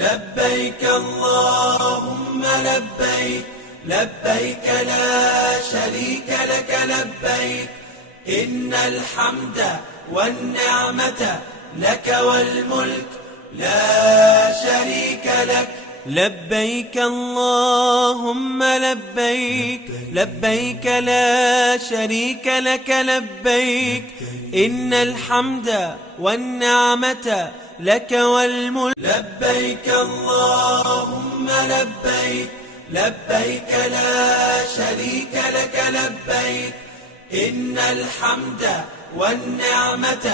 لبيك اللهم لبيك، لبيك لا شريك لك لبيك، إن الحمد والنعمة لك والملك لا شريك لك. لبيك اللهم لبيك، لبيك لا شريك لك لبيك، إن الحمد والنعمة لك والملك. لبيك اللهم لبيك، لبيك لا شريك لك لبيك، إن الحمد والنعمة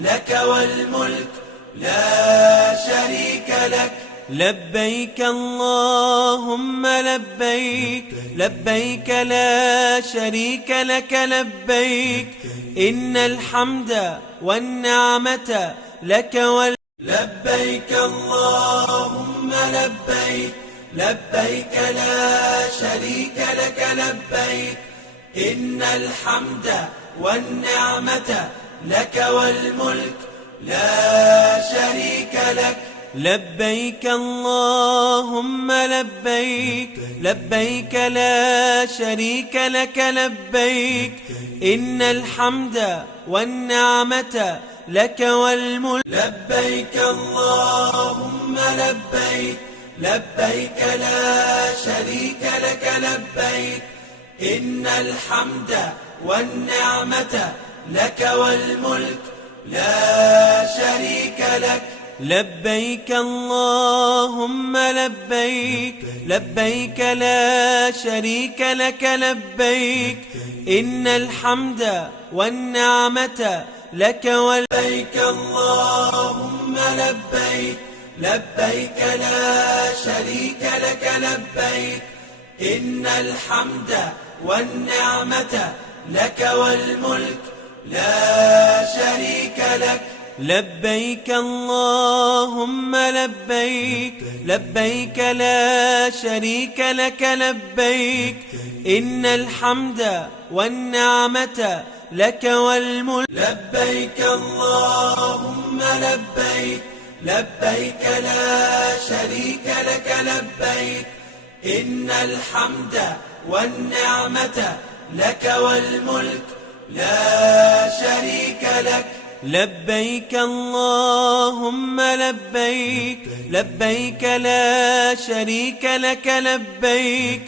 لك والملك لا شريك لك. لبيك اللهم لبيك، لبيك لا شريك لك لبيك، إن الحمد والنعمة لك والملك. لبيك اللهم لبيك، لبيك لا شريك لك لبيك، إن الحمد والنعمة لك والملك لا شريك لك. لبيك اللهم لبيك، لبيك لا شريك لك لبيك، إن الحمد والنعمة لك والملك. لبيك اللهم لبيك، لبيك لا شريك لك لبيك، إن الحمد والنعمة لك والملك لا شريك لك. لبيك اللهم لبيك، لبيك لا شريك لك لبيك، إن الحمد والنعمة لك والملك. لبيك اللهم لبيك، لبيك لا شريك لك لبيك، إن الحمد والنعمة لك والملك لا شريك لك. لبيك اللهم لبيك، لبيك لا شريك لك لبيك، إن الحمد والنعمة لك والملك. لبيك اللهم لبيك، لبيك لا شريك لك لبيك، إن الحمد والنعمة لك والملك لا شريك لك. لبيك اللهم لبيك، لبيك لا شريك لك لبيك،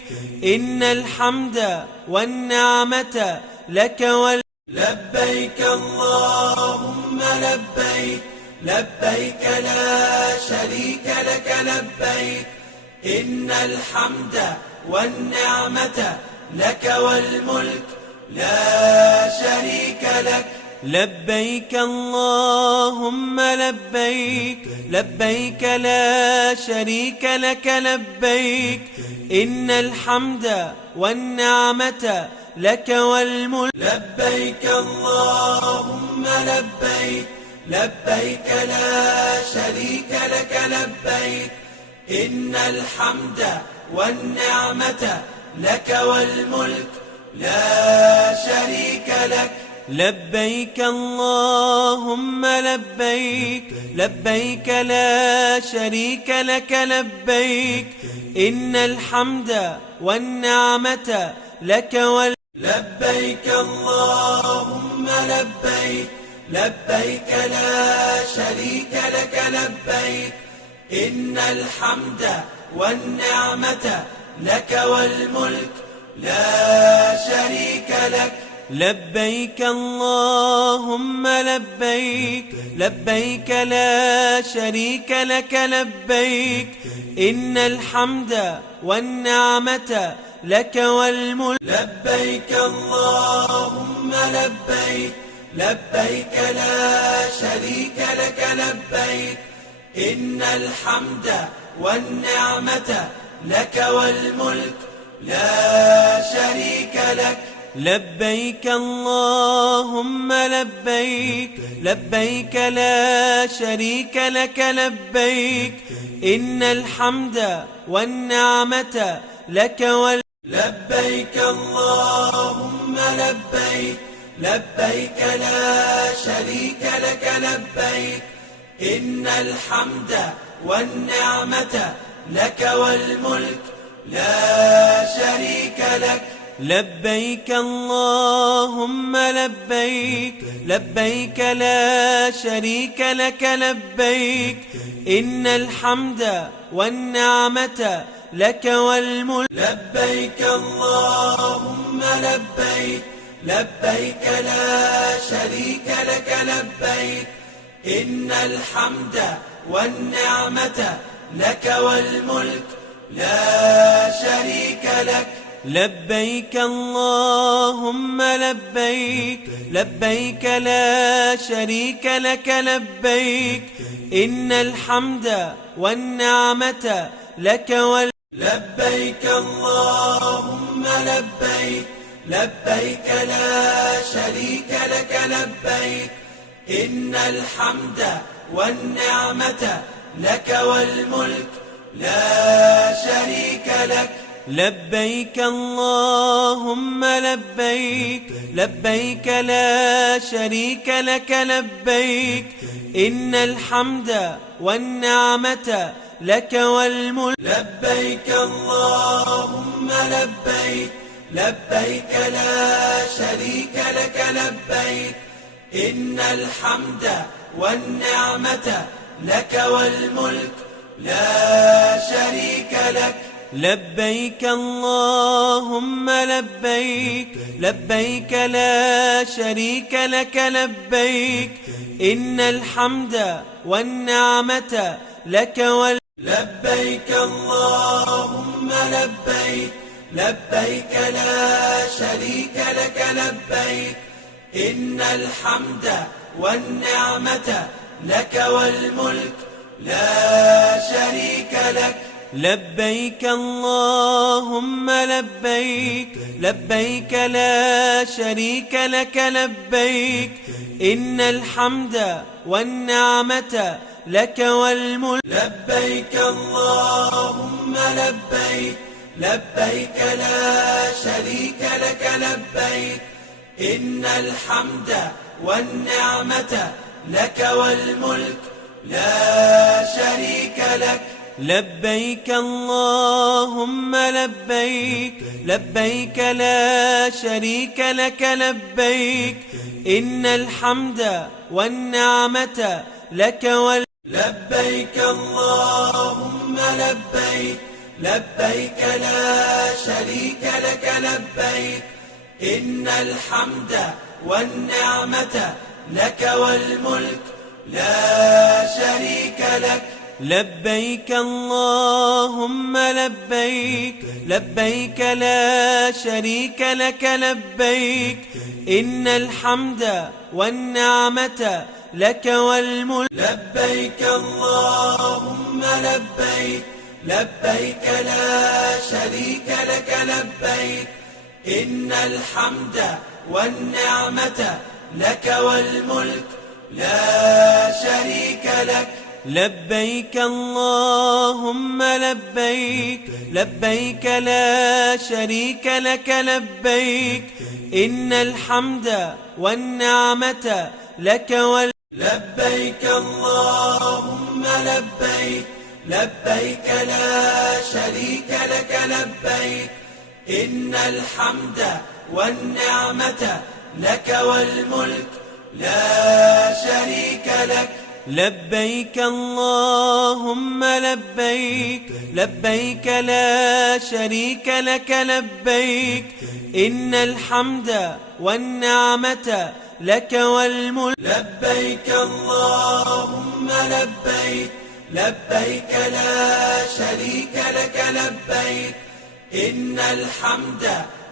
إن الحمد والنعمة لك والملك. لبيك اللهم لبيك، لبيك لا شريك لك لبيك، إن الحمد والنعمة لك والملك لا شريك لك. لبيك اللهم لبيك، لبيك لا شريك لك لبيك، إن الحمد والنعمة لك والملك. لبيك اللهم لبيك، لبيك لا شريك لك لبيك، إن الحمد والنعمة لك والملك لا شريك لك. لبيك اللهم لبيك، لبيك لا شريك لك لبيك، إن الحمد والنعمة لك والملك. لبيك اللهم لبيك، لبيك لا شريك لك لبيك، إن الحمد والنعمة لك والملك لا شريك لك. لبيك اللهم لبيك، لبيك لا شريك لك لبيك، إن الحمد والنعمة لك والملك. لبيك اللهم لبيك، لبيك لا شريك لك لبيك، إن الحمد والنعمة لك والملك لا شريك لك. لبيك اللهم لبيك، لبيك لا شريك لك لبيك، إن الحمد والنعمة لك والملك. لبيك اللهم لبيك، لبيك لا شريك لك لبيك، إن الحمد والنعمة لك والملك لا شريك لك. لبيك اللهم لبيك، لبيك لا شريك لك لبيك، إن الحمد والنعمة لك والملك. لبيك اللهم لبيك، لبيك لا شريك لك لبيك، إن الحمد والنعمة لك والملك لا شريك لك. لبيك اللهم لبيك، لبيك لا شريك لك لبيك، إن الحمد والنعمة لك والملك. لبيك اللهم لبيك، لبيك لا شريك لك لبيك، إن الحمد والنعمة لك والملك لا شريك لك. لبيك اللهم لبيك، لبيك لا شريك لك لبيك، إن الحمد والنعمة لك والملك. لبيك اللهم لبيك، لبيك لا شريك لك لبيك، إن الحمد والنعمة لك والملك لا شريك لك. لبيك اللهم لبيك، لبيك لا شريك لك لبيك، إن الحمد والنعمة لك والملك. لبيك اللهم لبيك، لبيك لا شريك لك لبيك، إن الحمد والنعمة لك والملك لا شريك لك. لبيك اللهم لبيك، لبيك لا شريك لك لبيك، إن الحمد والنعمة لك والملك. لبيك اللهم لبيك، لبيك لا شريك لك لبيك، إن الحمد والنعمة لك والملك لا شريك لك. لبيك اللهم لبيك، لبيك لا شريك لك لبيك، إن الحمد والنعمة لك والملك. لبيك اللهم لبيك، لبيك لا شريك لك لبيك، إن الحمد والنعمة لك والملك لا شريك لك. لبيك اللهم لبيك، لبيك لا شريك لك لبيك، إن الحمد والنعمة لك والملك. لبيك اللهم لبيك، لبيك لا شريك لك لبيك، إن الحمد والنعمة لك والملك لا شريك لك. لبيك اللهم لبيك، لبيك لا شريك لك لبيك، إن الحمد والنعمة لك والملك. لبيك اللهم لبيك، لبيك لا شريك لك لبيك، إن الحمد والنعمة لك والملك لا شريك لك. لبيك اللهم لبيك، لبيك لا شريك لك لبيك، إن الحمد والنعمة لك والملك. لبيك اللهم لبيك، لبيك لا شريك لك لبيك، إن الحمد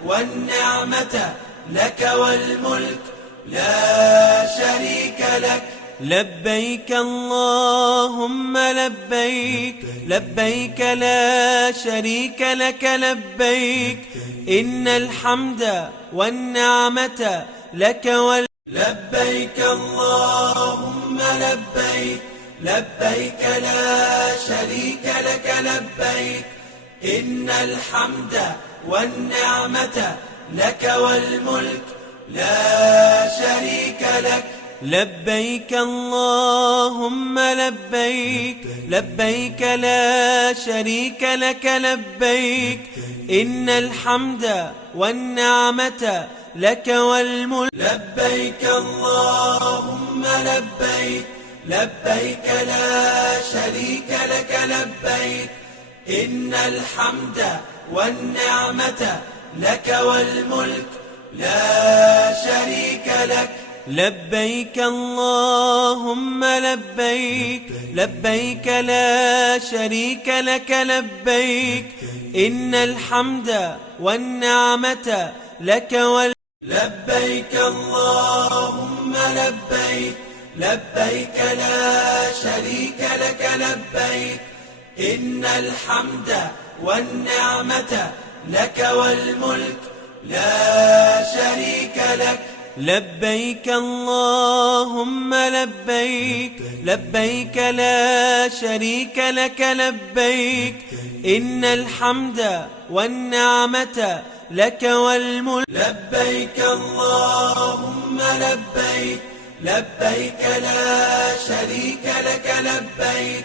والنعمة لك والملك لا شريك لك. لبيك اللهم لبيك، لبيك لا شريك لك لبيك، إن الحمد والنعمة لك والملك. لبيك اللهم لبيك، لبيك لا شريك لك لبيك، إن الحمد والنعمة لك والملك لا شريك لك. لبيك اللهم لبيك لبيك لا شريك لك لبيك إن الحمد والنعمة لك والملك لبيك اللهم لبيك لبيك لا شريك لك لبيك إن الحمد والنعمة لك والملك لا شريك لك لبيك اللهم لبيك لبيك لا شريك لك لبيك إن الحمد والنعمة لك لبيك اللهم لبيك لبيك لا شريك لك لبيك إن الحمد والنعمة لك والملك لا شريك لك لبيك اللهم لبيك لبيك لا شريك لك لبيك إن الحمد والنعمة لك والملك لبيك اللهم لبيك لبيك لا شريك لك لبيك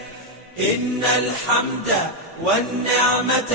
إن الحمد والنعمة